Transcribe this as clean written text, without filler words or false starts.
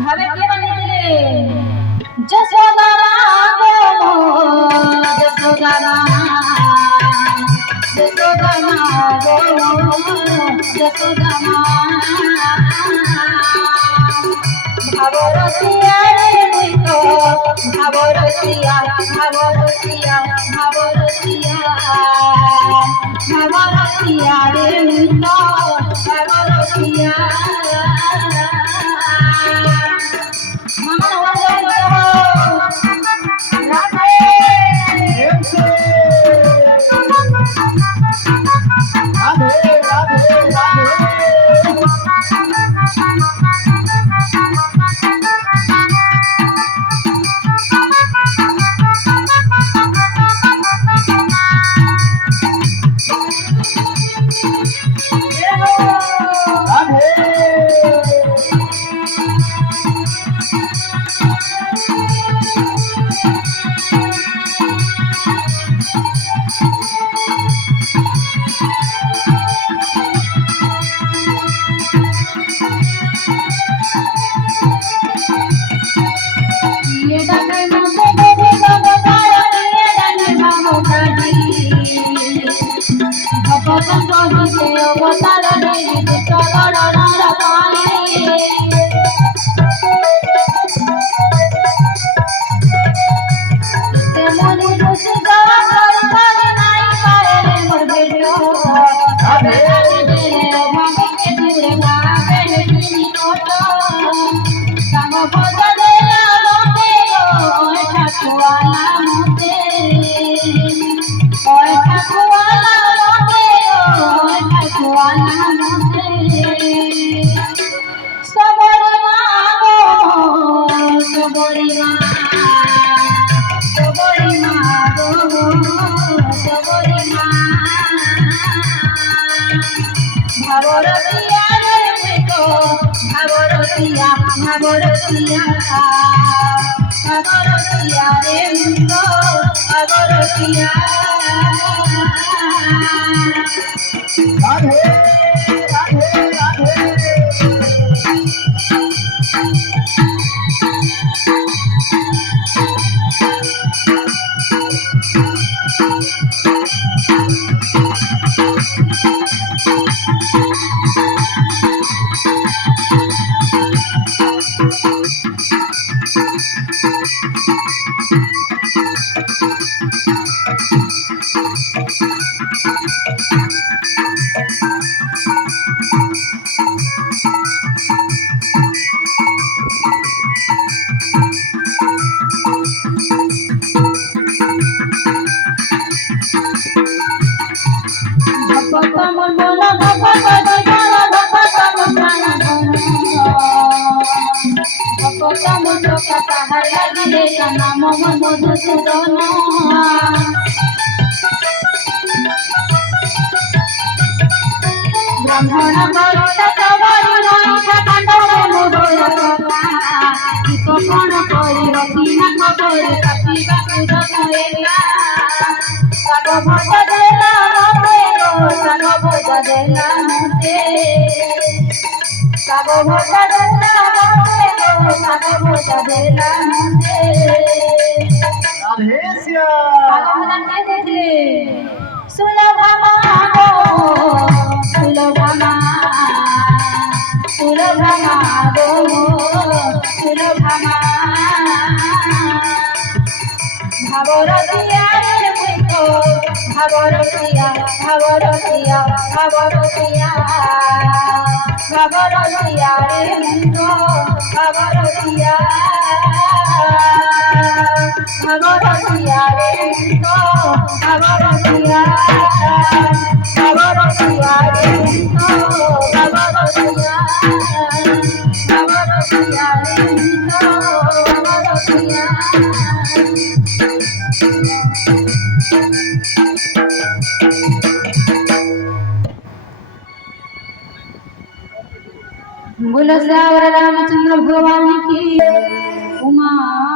ভাবে কে বানিয়েছিলে যশোদা মা গো যশোদা মা যশোদা মা গো যশোদা মা ভাবরতিয়া রে মুই তো ভাবরতিয়া ভাবরতিয়া ভাবরতিয়া ভাবরতিয়া রে মুই তো ভাবরতিয়া মামা রাধে রাধে রাধে ভাবরতিয়া রে তো ভাবরতিয়া ভাবরতিয়া ভাবরতিয়া রে তো ভাবরতিয়া রাধে রাধে রাধে ব্রাহ্মণ বরতা সবাই রক্ষা কাণ্ডে মোদয় কখন করি রতি না খবর কাটিবা কুদলা সাগ ভজ দেলা মতে গো সাগ ভজ দেলা মতে সাগ ভজ দেলা মতে গো সাগ ভজ দেলা মতে রাধে শ্যাম আগমন কে দেখলে সুলভা মা গো সুলভা মা সুলভা মা গো সুলভা মা ভাবরতিয়া রে মুই তো ভাবরতিয়া ভাবরতিয়া ভাবরতিয়া ভাবরতিয়া রে মুই তো ভাবরতিয়া ভাবরতিয়া রে মুই তো ভাবরতিয়া ভাবরতিয়া রে মুই তো ভাবরতিয়া ভাবরতিয়া রে মুই তো ভাবরতিয়া बोलो श्यावर रामचंद्र भगवान की उमा